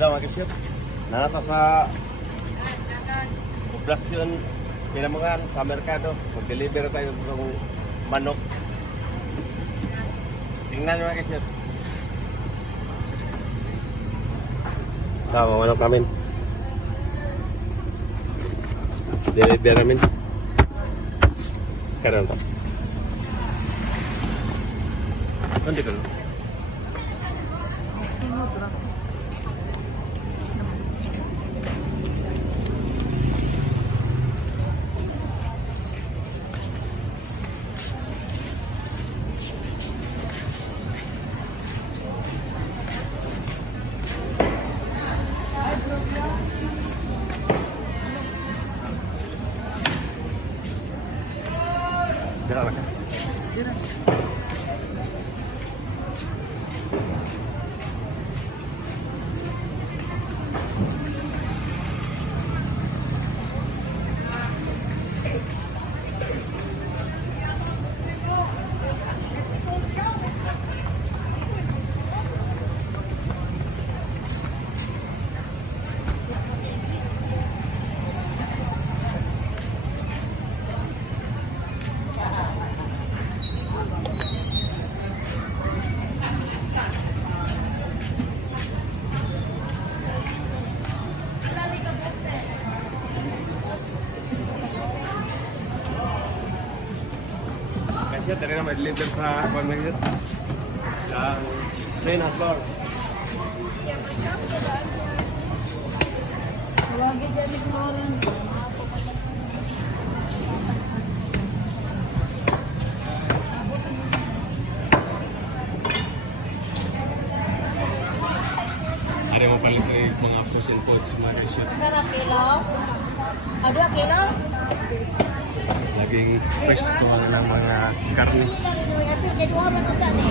Hello mga kisip. Nanata sa poblasyon Pinamungan sa merkado. Mag-deliver tayo ng manok. Tingnan nyo mga kisip. Tama, manok namin. Deliver namin. Kanan to. Saan dito? Simot ra. Dira lang ka. Dira. Kasi tadi na mag-deliver sa pamilya. Lang train at floor. Lagi siya ni Floren. Ari mo palit ay mga frozen foods mga kisip. Kada kilo? Ada kilo? Laging fresh ko ng mga karne. Kasi kedua man ito ni.